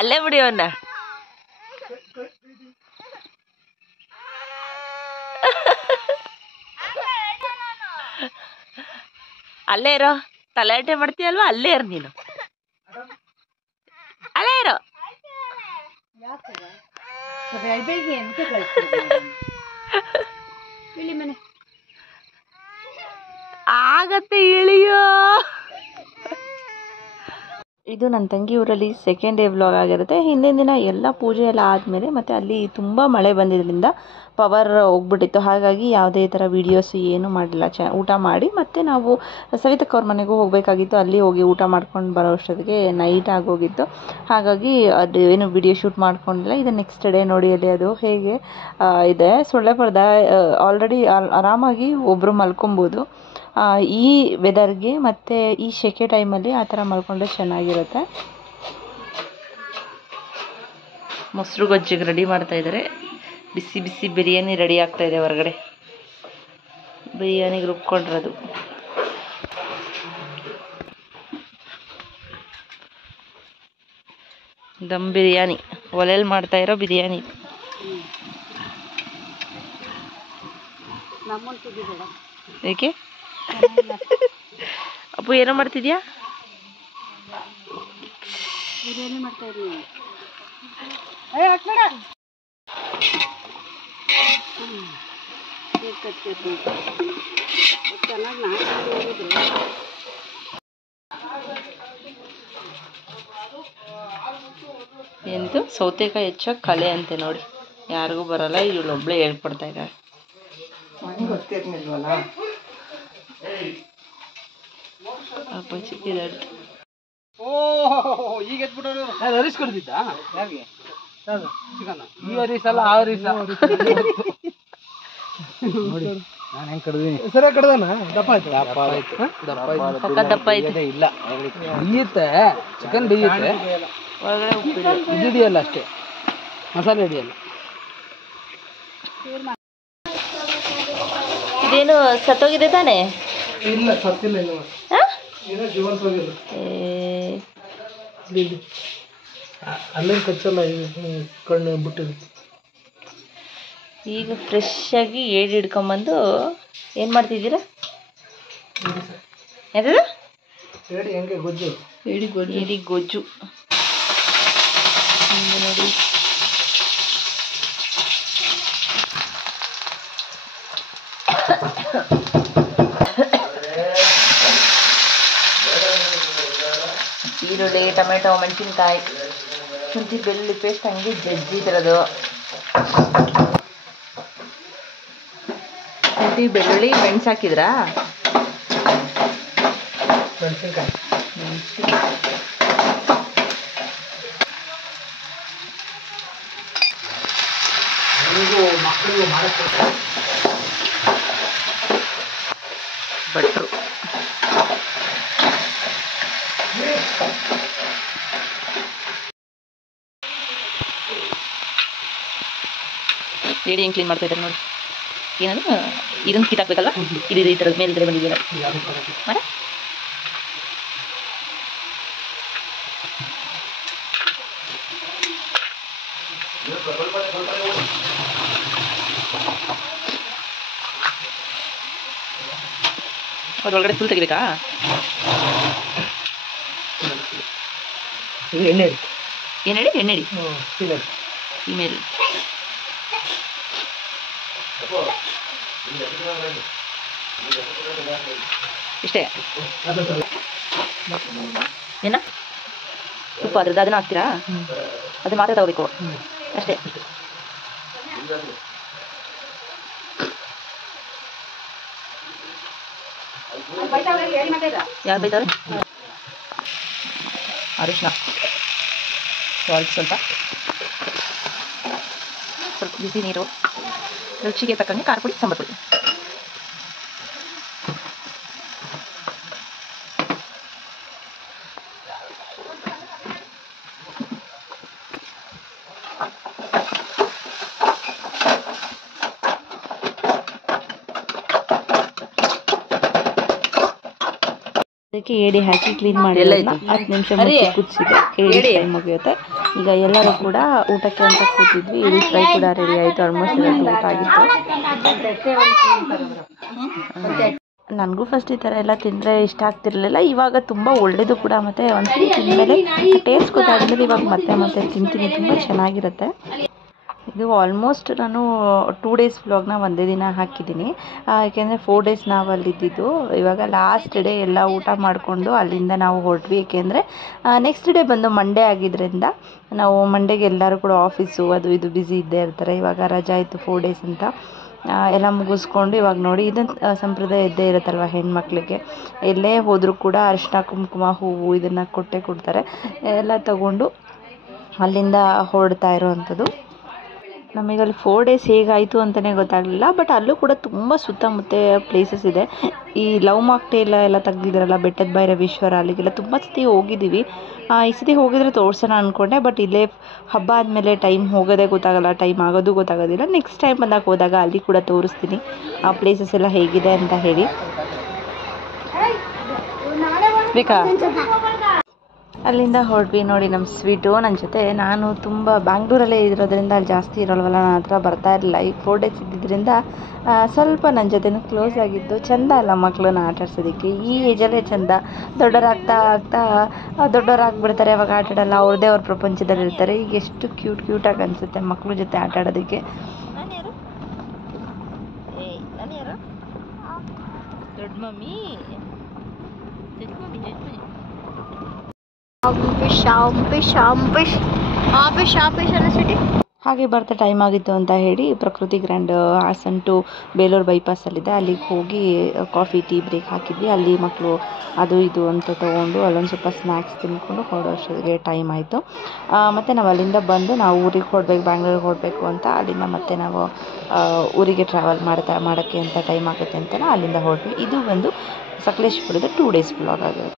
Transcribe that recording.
ಅಲ್ಲೇ ಬಿಡಿ ಅವನ್ನ. ಅಲ್ಲೇ ಇರೋ, ತಲೆಹರಟೆ ಮಾಡ್ತೀಯಲ್ವಾ, ಅಲ್ಲೇ ಇರು ನೀನು, ಅಲ್ಲೇ ಇರೋ. ಆಗತ್ತೆ ಇಳಿಯೋ. ಇದು ನನ್ನ ತಂಗಿ ಊರಲ್ಲಿ ಸೆಕೆಂಡ್ ಡೇ ವ್ಲಾಗ್ ಆಗಿರುತ್ತೆ. ಹಿಂದಿನ ದಿನ ಎಲ್ಲ ಪೂಜೆ ಎಲ್ಲ ಆದಮೇಲೆ ಮತ್ತು ಅಲ್ಲಿ ತುಂಬ ಮಳೆ ಬಂದಿದ್ದರಿಂದ ಪವರ್ ಹೋಗ್ಬಿಟ್ಟಿತ್ತು. ಹಾಗಾಗಿ ಯಾವುದೇ ಥರ ವೀಡಿಯೋಸ್ ಏನೂ ಮಾಡಲಿಲ್ಲ. ಊಟ ಮಾಡಿ ಮತ್ತು ನಾವು ಸವಿತಕ್ಕ ಅವ್ರ ಮನೆಗೂ ಹೋಗಬೇಕಾಗಿತ್ತು. ಅಲ್ಲಿ ಹೋಗಿ ಊಟ ಮಾಡ್ಕೊಂಡು ಬರೋ ಅಷ್ಟೊತ್ತಿಗೆ ನೈಟ್ ಆಗೋಗಿತ್ತು. ಹಾಗಾಗಿ ಅದು ಏನು ವಿಡಿಯೋ ಶೂಟ್ ಮಾಡ್ಕೊಂಡಿಲ್ಲ. ಇದು ನೆಕ್ಸ್ಟ್ ಡೇ ನೋಡಿ ಅಲ್ಲಿ ಅದು ಹೇಗೆ ಇದೆ. ಸೊಳ್ಳೆ ಪರ್ದ ಆಲ್ರೆಡಿ ಆರಾಮಾಗಿ ಒಬ್ಬರು ಮಲ್ಕೊಬೋದು ಈ ವೆದರ್ಗೆ, ಮತ್ತು ಈ ಸೆಕೆ ಟೈಮಲ್ಲಿ ಆ ಥರ ಮಲ್ಕೊಂಡ್ರೆ ಚೆನ್ನಾಗಿರುತ್ತೆ. ಮೊಸರು ಗೊಜ್ಜಿಗೆ ರೆಡಿ ಮಾಡ್ತಾ ಇದ್ದಾರೆ. ಬಿಸಿ ಬಿಸಿ ಬಿರಿಯಾನಿ ರೆಡಿ ಆಗ್ತಾ ಇದೆ ಹೊರಗಡೆ. ಬಿರಿಯಾನಿಗೆ ರುಬ್ಕೊಂಡಿರೋದು. ದಮ್ ಬಿರಿಯಾನಿ, ಒಲೆಯಲ್ಲಿ ಮಾಡ್ತಾ ಇರೋ ಬಿರಿಯಾನಿ. ಏಕೆ ಅಪ್ಪು ಏನೋ ಮಾಡ್ತಿದ್ಯಾ? ಬಿರಿಯಾನಿ ಮಾಡ್ತಾ ಇದ್ದೀನಿ. ಎಂತ ಸೌತೆಕಾಯಿ ಹೆಚ್ಚೋಕೆ ಕಲೆ ಅಂತೆ ನೋಡಿ. ಯಾರಿಗೂ ಬರಲ್ಲ, ಇವಳೊಬ್ಳೆ ಹೇಳ್ಕೊಡ್ತಾ ಇದ್ದಾಳೆ. ಗೊತ್ತಿರ್ಲಿಲ್ವಲ್ಲ ಅಪ್ಪ ಚಿಕ್ಕಿದಾಳೆ. ಈಗ ಎತ್ಬಿಟ್ಟರು ಹರೀಶ್ ಕೊಡ್ತಿದ್ದ ಯಾರಿಗೆ ಚಿಕನ್ ಈ ಹರೀಸಲ್ಲ ಆ ಹರೀಸ ನಾನು ಹೆಂಗೆ ಕಡ್ದೀನಿ ಸರಿಯಾಗಿ ಕಡ್ದಾನ. ದಪ್ಪ ಆಯ್ತು ದಪ್ಪ ಆಯ್ತು. ಇಲ್ಲ ಬೇಯುತ್ತೆ ಚಿಕನ್, ಬೇಯುತ್ತೆ ಒಳಗಡೆ ಉಪ್ಪಿಲ್ಲ, ಇದು ಹಿಡಿಯಲ್ಲ ಅಷ್ಟೇ, ಮಸಾಲೆ ಹಿಡಿಯಲ್ಲ. ಇದೇನು ಸತ್ತೋಗಿದೆ ತಾನೇ? ಇಲ್ಲ ಸತ್ತಿಲ್ಲ, ಇಲ್ಲ ಜೀವಂತವಾಗಿಲ್ಲ. ಅಲ್ಲೇನು ಕಚ್ಚಲ್ಲ, ಕಣ್ಣು ಬಿಟ್ಟಿರುತ್ತೆ. ಈಗ ಫ್ರೆಶ್ ಆಗಿ ಏಡಿ ಹಿಡ್ಕೊಂಬಂದು ಏನು ಮಾಡ್ತಿದ್ದೀರಾ? ಯಾರು ಏಡಿ ಹೆಂಗೆ ಗೊಜ್ಜು? ಏಡಿ ಗೊಜ್ಜು ನೋಡಿ. ಈರುಳ್ಳಿ, ಟೊಮೆಟೊ, ಮೆಣಸಿನ್ಕಾಯಿ, ಶುಂಠಿ ಬೆಳ್ಳುಳ್ಳಿ ಪೇಸ್ಟ್ ಹಂಗೆ ಜಜ್ಜಿದಿರೋದು. ಶುಂಠಿ ಬೆಳ್ಳುಳ್ಳಿ ಮೆಣಸು ಹಾಕಿದ್ರಾ? ಮೆಣಸಿನ್ಕಾಯಿ ಮಕ್ಕಳಿಗೂ ಮಾಡಕ್ಕೆ ಭಟ್ರು. ಏಡಿ ಹೆಂಗೆ ಕ್ಲೀನ್ ಮಾಡ್ತಾ ಇದ್ದಾರೆ ನೋಡಿ. ಏನಂದ್ರೆ ಇದನ್ನು ಕಿತ್ತಾಕ್ಬೇಕಲ್ವ, ಇದು ಈ ಥರದ ಮೇಲ್ಗಡೆ ಬಂದಿದ್ದೀರ ಮರ. ಅದ್ರೊಳಗಡೆ ಫುಲ್ ತೆಗಿಬೇಕಾ? ಎಣ್ಣೆ ಏನು ಹೇಳಿ? ಎಣ್ಣೆ ಹೇಳಿ. ಫೀಮೇಲ್ ಇಷ್ಟೇ. ಏನ ತುಪ್ಪ ಅದ್ರದ್ದು ಅದನ್ನ ಹಾಕ್ತೀರಾ? ಅದು ಮಾತ್ರ ತಗೋಬೇಕು ಅಷ್ಟೇ. ಯಾರು ಬೈತಾರೆ? ಅರಿಶಿನ, ಸಾಲ್ಟ್, ಸ್ವಲ್ಪ ಬಿಸಿ ನೀರು, ರುಚಿಗೆ ತಕ್ಕಂಗೆ ಖಾರ ಪುಡಿ, ಸಾಂಬಾರು ಪುಡಿ. ಅದಕ್ಕೆ ಏಡಿ ಹಾಕಿ ಕ್ಲೀನ್ ಮಾಡಿ 10 ನಿಮಿಷ ಮುಚ್ಚಿ ಕುದಿಸಿದೆ. ಏಡಿ ಮುಗಿಯುತ್ತೆ. ಈಗ ಎಲ್ಲರೂ ಕೂಡ ಊಟಕ್ಕೆ ಅಂತ ಕೂತಿದ್ವಿ. ಇಲ್ಲಿ ಫ್ರೈ ಕೂಡ ರೆಡಿ ಆಯಿತು. ಆಲ್ಮೋಸ್ಟ್ ಇವತ್ತು ಊಟ ಆಗಿತ್ತು. ನನಗೂ ಫಸ್ಟ್ ಈ ಥರ ಎಲ್ಲ ತಿಂದರೆ ಇಷ್ಟ ಆಗ್ತಿರ್ಲಿಲ್ಲ. ಇವಾಗ ತುಂಬ ಒಳ್ಳೆಯದು ಕೂಡ, ಮತ್ತು ಒಂದ್ಸರಿ ತಿಂದಮೇಲೆ ಟೇಸ್ಟ್ ಗೊತ್ತಾದ್ಮೇಲೆ ಇವಾಗ ಮತ್ತೆ ಮತ್ತೆ ತಿಂತೀನಿ. ತುಂಬ ಚೆನ್ನಾಗಿರುತ್ತೆ. ಇದು ಆಲ್ಮೋಸ್ಟ್ ನಾನು 2 ಡೇಸ್ ವ್ಲಾಗ್ನ ಒಂದೇ ದಿನ ಹಾಕಿದ್ದೀನಿ. ಯಾಕೆಂದರೆ 4 ಡೇಸ್ ನಾವು ಅಲ್ಲಿದ್ದಿದ್ದು. ಇವಾಗ ಲಾಸ್ಟ್ ಡೇ ಎಲ್ಲ ಊಟ ಮಾಡಿಕೊಂಡು ಅಲ್ಲಿಂದ ನಾವು ಹೊರಟ್ವಿ. ಏಕೆಂದರೆ ನೆಕ್ಸ್ಟ್ ಡೇ ಬಂದು ಮಂಡೇ ಆಗಿದ್ದರಿಂದ ನಾವು ಮಂಡೇಗೆ ಎಲ್ಲರೂ ಕೂಡ ಆಫೀಸು ಅದು ಇದು ಬ್ಯುಸಿ ಇದ್ದೇ ಇರ್ತಾರೆ. ಇವಾಗ ರಜಾ ಇತ್ತು 4 ಡೇಸ್ ಅಂತ. ಎಲ್ಲ ಮುಗಿಸ್ಕೊಂಡು ಇವಾಗ ನೋಡಿ, ಇದನ್ನು ಸಂಪ್ರದಾಯ ಇದ್ದೇ ಇರುತ್ತಲ್ವ ಹೆಣ್ಮಕ್ಳಿಗೆ. ಎಲ್ಲೇ ಹೋದರೂ ಕೂಡ ಅರಿಶಿನ ಕುಂಕುಮ ಹೂವು ಇದನ್ನು ಕೊಟ್ಟೇ ಕೊಡ್ತಾರೆ. ಎಲ್ಲ ತಗೊಂಡು ಅಲ್ಲಿಂದ ಹೊರಡ್ತಾ ಇರೋವಂಥದ್ದು. ನಮಗಲ್ಲಿ 4 ಡೇಸ್ ಹೇಗಾಯಿತು ಅಂತಲೇ ಗೊತ್ತಾಗಲಿಲ್ಲ. ಬಟ್ ಅಲ್ಲೂ ಕೂಡ ತುಂಬ ಸುತ್ತಮುತ್ತ ಪ್ಲೇಸಸ್ ಇದೆ. ಈ ಲವ್ ಮಾಕ್ಟೇಲ್ ಎಲ್ಲ ತೆಗ್ದಿದ್ದಾರಲ್ಲ, ಬೆಟ್ಟದ ಭೈರವೇಶ್ವರ, ಅಲ್ಲಿಗೆಲ್ಲ ತುಂಬ ಸತಿ ಹೋಗಿದ್ದೀವಿ. ಈ ಸತಿ ಹೋಗಿದ್ರೆ ತೋರಿಸೋಣ ಅಂದ್ಕೊಂಡೆ. ಬಟ್ ಇಲ್ಲೇ ಹಬ್ಬ ಆದಮೇಲೆ ಟೈಮ್ ಹೋಗೋದೇ ಗೊತ್ತಾಗಲ್ಲ, ಟೈಮ್ ಆಗೋದು ಗೊತ್ತಾಗೋದಿಲ್ಲ. ನೆಕ್ಸ್ಟ್ ಟೈಮ್ ಬಂದಾಗ ಹೋದಾಗ ಅಲ್ಲಿ ಕೂಡ ತೋರಿಸ್ತೀನಿ ಆ ಪ್ಲೇಸಸ್ ಎಲ್ಲ ಹೇಗಿದೆ ಅಂತ ಹೇಳಿ. ಬೇಕಾ? ಅಲ್ಲಿಂದ ಹೊರಟ್ವಿ. ನೋಡಿ ನಮ್ಮ ಸ್ವೀಟು ನನ್ನ ಜೊತೆ. ನಾನು ತುಂಬ ಬ್ಯಾಂಗ್ಳೂರಲ್ಲೇ ಇರೋದ್ರಿಂದ ಅಲ್ಲಿ ಜಾಸ್ತಿ ಇರೋಲ್ವಲ್ಲ, ನನ್ನ ಹತ್ರ ಬರ್ತಾ ಇರಲಿಲ್ಲ. ಈಗ 4 ಡೇಸ್ ಇದ್ದಿದ್ದರಿಂದ ಸ್ವಲ್ಪ ನನ್ನ ಜೊತೆನೂ ಕ್ಲೋಸ್ ಆಗಿದ್ದು. ಚೆಂದ ಅಲ್ಲ ಮಕ್ಕಳನ್ನ ಆಟ ಆಡ್ಸೋದಕ್ಕೆ. ಈ ಏಜಲ್ಲೇ ಚೆಂದ. ದೊಡ್ಡವರಾಗ್ತಾ ಆಗ್ತಾ ದೊಡ್ಡವರಾಗ್ಬಿಡ್ತಾರೆ. ಅವಾಗ ಆಟ ಆಡಲ್ಲ, ಅವ್ರದ್ದೇ ಅವ್ರ ಪ್ರಪಂಚದಲ್ಲಿ ಇರ್ತಾರೆ. ಈಗ ಎಷ್ಟು ಕ್ಯೂಟಾಗಿ ಅನಿಸುತ್ತೆ ಮಕ್ಕಳ ಜೊತೆ ಆಟ ಆಡೋದಕ್ಕೆ. ದೊಡ್ಡ ಮಮ್ಮಿ ಹಾಗೆ ಬರ್ತಾ ಟೈಮ್ ಆಗಿತ್ತು ಅಂತ ಹೇಳಿ ಪ್ರಕೃತಿ ಗ್ರ್ಯಾಂಡ್ ಹಾಸನ್ ಟು ಬೇಲೂರು ಬೈಪಾಸಲ್ಲಿದೆ. ಅಲ್ಲಿಗೆ ಹೋಗಿ ಕಾಫಿ ಟೀ ಬ್ರೇಕ್ ಹಾಕಿದ್ವಿ. ಅಲ್ಲಿ ಮಕ್ಕಳು ಅದು ಇದು ಅಂತ ತೊಗೊಂಡು ಅಲ್ಲೊಂದು ಸ್ವಲ್ಪ ಸ್ನ್ಯಾಕ್ಸ್ ತಿಂದ್ಕೊಂಡು ಹೊರಡೋಷ್ಟೊತ್ತಿಗೆ ಟೈಮ್ ಆಯಿತು. ಮತ್ತು ನಾವು ಅಲ್ಲಿಂದ ಬಂದು ನಾವು ಊರಿಗೆ ಹೊರಡ್ಬೇಕು, ಬ್ಯಾಂಗ್ಳೂರಿಗೆ ಹೊರಡಬೇಕು ಅಂತ. ಅಲ್ಲಿಂದ ಮತ್ತೆ ನಾವು ಊರಿಗೆ ಟ್ರಾವೆಲ್ ಮಾಡೋಕ್ಕೆ ಅಂತ ಟೈಮ್ ಆಗುತ್ತೆ ಅಂತ ಅಲ್ಲಿಂದ ಹೊರಟ್ವಿ. ಇದು ಒಂದು ಸಕಲೇಶಪುರದ 2 ಡೇಸ್ ವ್ಲಾಗ್ ಆಗಿದೆ.